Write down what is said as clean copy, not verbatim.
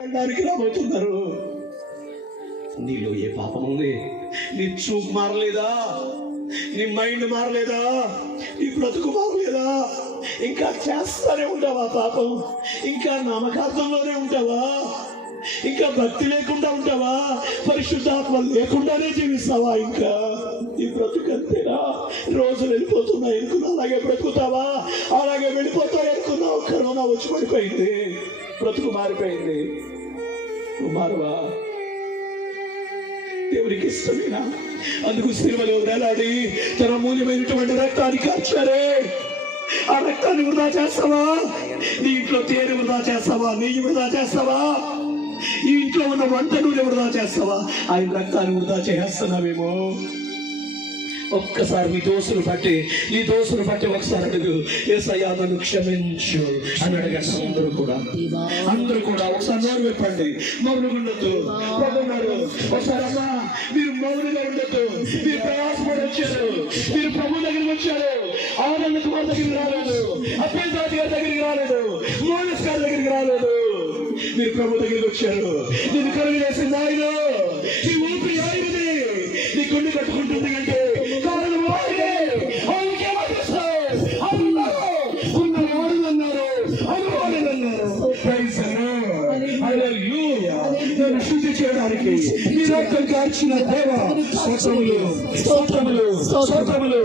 దానికి రాబోతున్నారు. నీలో ఏ పాపం ఉంది? నీ చూపు మారలేదా? నీ మైండ్ మారలేదా? నీ బ్రతుకు మారలేదా? ఇంకా చేస్తానే ఉంటావా పాపం? ఇంకా నమ్మకార్థంలోనే ఉంటావా? ఇంకా భక్తి లేకుండా ఉంటావా? పరిశుద్ధాత్మ లేకుండానే జీవిస్తావా? ఇంకా ఈ బ్రతుకంతేనా? రోజులు వెళ్ళిపోతున్నాయి అనుకున్నా అలాగే బ్రతుకుతావా? అలాగే వెళ్ళిపోతాయి అనుకున్నావు. కరోనా వచ్చి పడిపోయింది, బ్రతుకు మారిపోయింది. నువ్వు మారవా? దేవునికి ఇష్టమేనా? అందుకు సిలువలో వేలాడి తన మూల్యమైనటువంటి రక్తాన్ని కార్చారే. ఆ రక్తాన్ని వృధా చేస్తావా? నీ ఇంట్లో తేనె వృధా చేస్తావా? నెయ్యి వృధా చేస్తావా? ఈ ఇంట్లో ఉన్న వంట నూనె వృధా చేస్తావా? ఆయన రక్తాన్ని వృధా చేస్తున్నావేమో. ఒక్కసారి నీ దోషులు బట్టి ఒకసారి అడుగు, యేసయ్యా నన్ను క్షమించు అని అడగండి. అందరూ కూడా ఒకసారి నోరు విప్పండి, మౌనంగా ఉండొద్దు. ప్రభున్నారు ఒకసారి అమ్మా, మీరు మౌనంగా ఉండొద్దు. మీరు ప్రయాసపడి వచ్చారు, మీరు ప్రభు దగ్గరికి వచ్చారు. ఆనంద కుమార్ దగ్గరికి రాలేదు, అప్పల్ రాజు గారి దగ్గరికి రాలేదు, మోనస్ గారి దగ్గరికి రాలేదు. మీరు ప్రభు దగ్గరికి వచ్చారు. నేను కలుగు చేసింది ఆయన. నీ ఊపిరి ఆయనది, నీ గుండె కట్టుకుంటుంది అంటే శుద్ధి చేయడానికి ఈ రక్తం కార్చిన దేవ స్తోత్రములు, స్తోత్రములు, స్తోత్రములు.